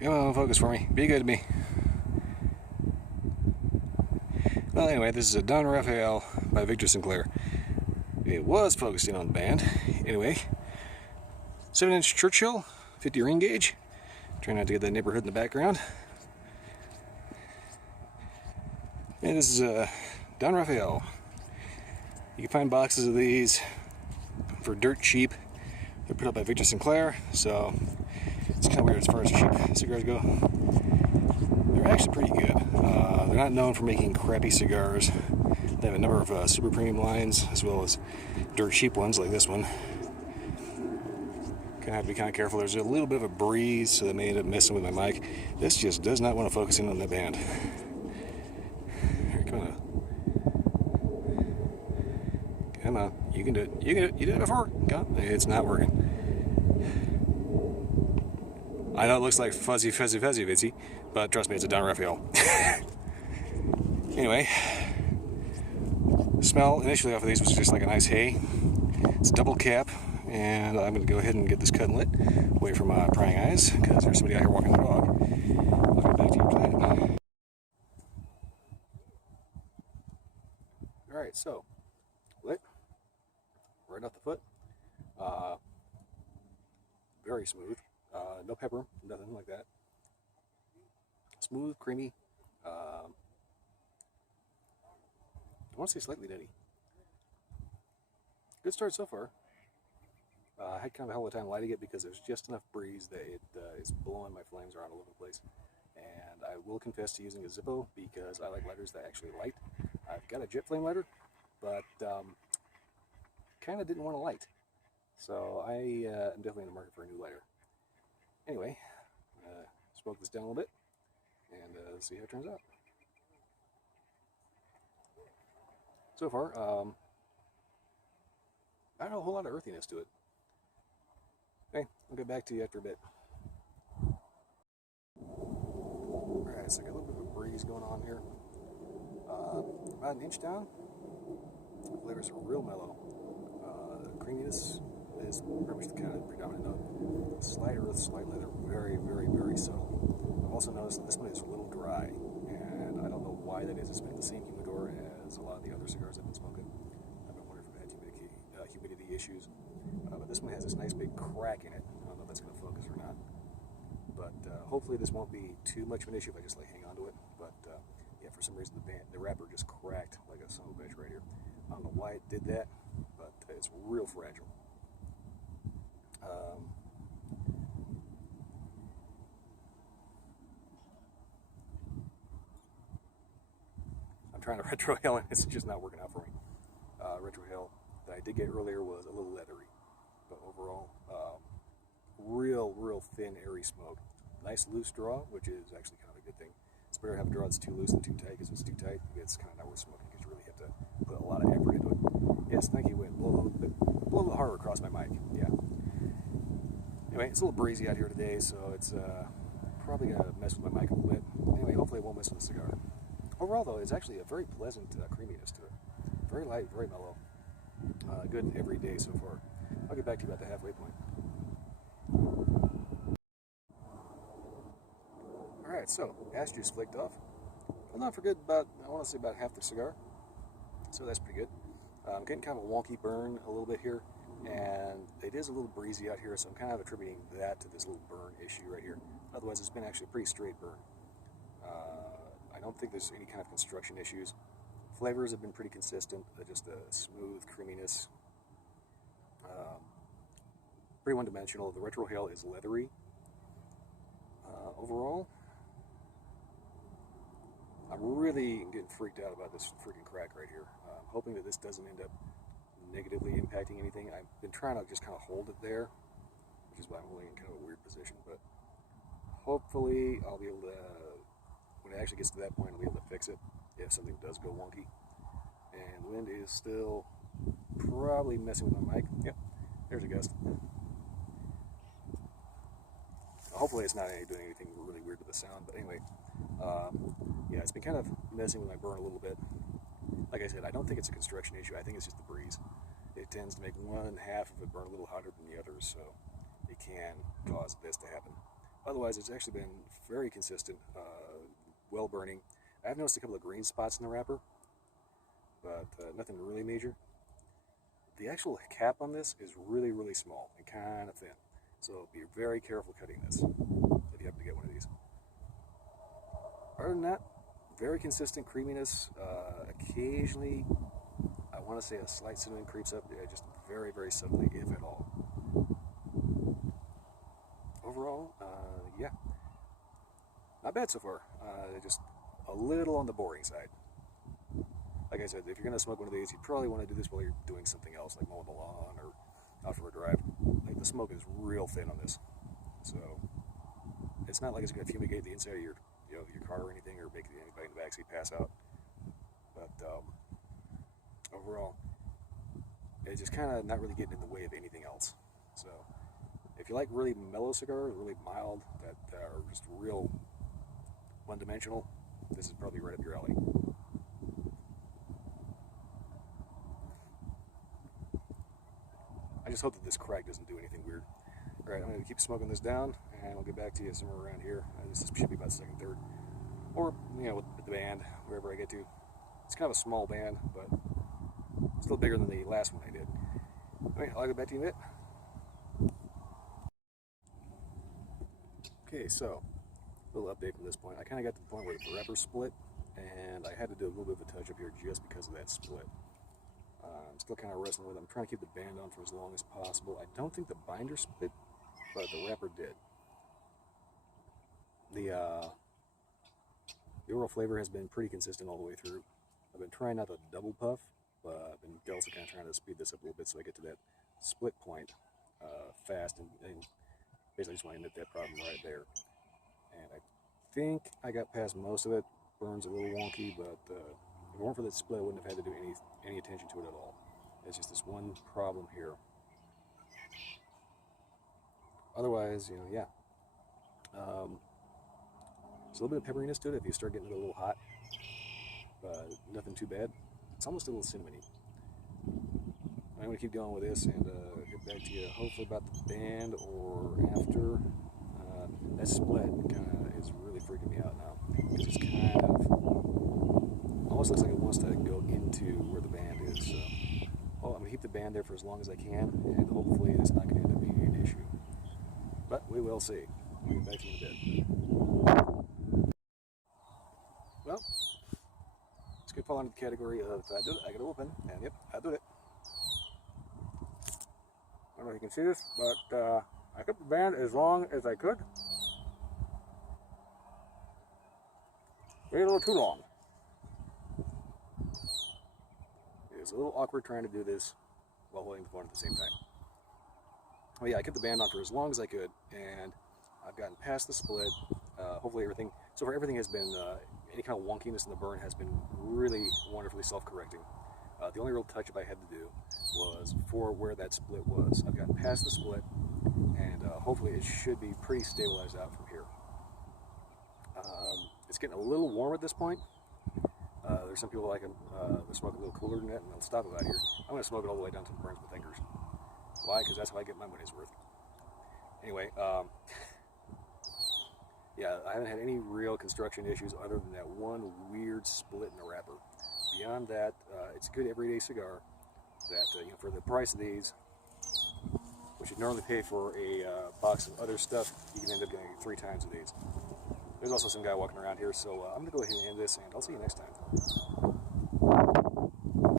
Come on, focus for me. Be good to me. Well, anyway, this is a Don Rafael by Victor Sinclair. It was focusing on the band. Anyway, 7-inch Churchill, 50 ring gauge. Trying not to get that neighborhood in the background. And this is Don Rafael. You can find boxes of these for dirt cheap. They're put up by Victor Sinclair, so it's kind of weird as far as cheap cigars go. They're actually pretty good. They're not known for making crappy cigars. They have a number of super premium lines, as well as dirt cheap ones like this one. Gonna have to be kind of careful. There's a little bit of a breeze, so that may end up messing with my mic. This just does not want to focus in on that band. Here, come on. Come on, you can do it. You can do it. You did it before. Come on. It's not working. I know it looks like fuzzy, but trust me, it's a Don Rafael. Anyway, smell initially off of these was just like a nice hay. It's a double cap, and I'm going to go ahead and get this cut and lit away from prying eyes, because there's somebody out here walking the dog. I'll get back to you after that. Alright, so, lit, right off the foot, very smooth. No pepper, nothing like that. Smooth, creamy. I want to say slightly nutty. Good start so far. I had kind of a hell of a time lighting it because there's just enough breeze that it is blowing my flames around all over the place. And I will confess to using a Zippo because I like lighters that actually light. I've got a jet flame lighter, but kind of didn't want to light. So I am definitely in the market for a new lighter. Anyway, smoke this down a little bit and see how it turns out. So far, I don't know a whole lot of earthiness to it. Okay, I'll get back to you after a bit. Alright, so I got a little bit of a breeze going on here. About an inch down, the flavors are real mellow. The creaminess is pretty much the kind of predominant note. Slight earth, slight leather, very, very, very subtle. I've also noticed that this one is a little dry, and I don't know why that is. It's been the same humidor as a lot of the other cigars I've been smoking. I've been wondering if I've had humidity issues. But this one has this nice big crack in it. I don't know if that's going to focus or not. But hopefully this won't be too much of an issue if I just hang on to it. But yeah, for some reason the wrapper just cracked like a son of a bitch right here. I don't know why it did that, but it's real fragile. I'm trying to retrohale and it's just not working out for me. Retrohale that I did get earlier was a little leathery, but overall, real thin, airy smoke. Nice loose draw, which is actually kind of a good thing. It's better to have a draw that's too loose than too tight, because if it's too tight, it's kind of not worth smoking, because you really have to put a lot of effort into it. Yes, thank you, wind. Blow a little harder across my mic. Yeah. Anyway, it's a little breezy out here today, so it's probably going to mess with my mic a little bit. Anyway, hopefully it won't mess with the cigar. Overall, though, it's actually a very pleasant creaminess to it. Very light, very mellow. Good every day so far. I'll get back to you about the halfway point. Alright, so, ash juice flaked off. Well, not for good, about, I want to say about half the cigar. So that's pretty good. I'm getting kind of a wonky burn a little bit here, and it is a little breezy out here, so I'm kind of attributing that to this little burn issue right here. Otherwise, it's been actually a pretty straight burn. I don't think there's any kind of construction issues. Flavors have been pretty consistent, just a smooth creaminess. Pretty one-dimensional. The retrohale is leathery. Overall, I'm really getting freaked out about this freaking crack right here. I'm hoping that this doesn't end up negatively impacting anything. I've been trying to just kind of hold it there, which is why I'm holding it in kind of a weird position, but hopefully I'll be able to, when it actually gets to that point, I'll be able to fix it if something does go wonky. And the wind is still probably messing with my mic. Yep, there's a gust. Hopefully it's not doing anything really weird to the sound, but anyway, yeah, it's been kind of messing with my burn a little bit. Like I said, I don't think it's a construction issue. I think it's just the breeze. It tends to make one half of it burn a little hotter than the others, so it can cause this to happen. Otherwise, it's actually been very consistent, well burning. I've noticed a couple of green spots in the wrapper, but nothing really major. The actual cap on this is really, really small and kind of thin. So be very careful cutting this if you happen to get one of these. Other than that, very consistent creaminess. Occasionally, I want to say a slight cinnamon creeps up, just very, very subtly, if at all. Overall, yeah, not bad so far. Just a little on the boring side. Like I said, if you're going to smoke one of these, you probably want to do this while you're doing something else, like mowing the lawn or out for a drive. Like, the smoke is real thin on this, so it's not like it's going to fumigate the inside of your, your car or anything, or make anybody in the backseat pass out. But overall, it's just kind of not really getting in the way of anything else. So if you like really mellow cigars, really mild, that are just real one-dimensional, this is probably right up your alley. I just hope that this crack doesn't do anything weird. Alright, I'm going to keep smoking this down, and I'll get back to you somewhere around here. This should be about second, third. Or, with the band, wherever I get to. It's kind of a small band, but still bigger than the last one I did. Alright, I'll get back to you in a bit. Okay, so, a little update from this point. I kind of got to the point where the wrapper split, and I had to do a little bit of a touch-up here just because of that split. I'm still kind of wrestling with it. I'm trying to keep the band on for as long as possible. I don't think the binder split, but the wrapper did. The oral flavor has been pretty consistent all the way through. I've been trying not to double puff, but I've been also kind of trying to speed this up a little bit so I get to that split point fast, and basically just want to nip that problem right there. And I think I got past most of it. Burns a little wonky, but if it weren't for that split, I wouldn't have had to do any attention to it at all. It's just this one problem here. Otherwise, yeah. There's a little bit of pepperiness to it if you start getting it a little hot, but nothing too bad. It's almost a little cinnamony. I'm going to keep going with this and get back to you hopefully about the band or after. That split kind of is really freaking me out now, because it's kind of almost looks like it wants to go into where the band is. So, I'm going to keep the band there for as long as I can, and hopefully it's not going to end up being an issue. But we will see. I'll get back to you in a bit. Well, this could fall under the category of if I do it, I get it open, and yep, I do it. I don't know if you can see this, but I kept the band as long as I could. Maybe a little too long. It was a little awkward trying to do this while holding the phone at the same time. Oh yeah, I kept the band on for as long as I could, and I've gotten past the split. Hopefully everything has been, any kind of wonkiness in the burn has been really wonderfully self-correcting. The only real touch-up I had to do was for where that split was. I've gotten past the split, and hopefully it should be pretty stabilized out from here. It's getting a little warm at this point. There's some people like them, they smoke a little cooler than that, and they'll stop about here. I'm going to smoke it all the way down until it burns my fingers. Why? Because that's how I get my money's worth. Anyway, yeah, I haven't had any real construction issues other than that one weird split in the wrapper. Beyond that, it's a good everyday cigar that, for the price of these, which you'd normally pay for a box of other stuff, you can end up getting 3 times of these. There's also some guy walking around here, so I'm going to go ahead and end this, and I'll see you next time.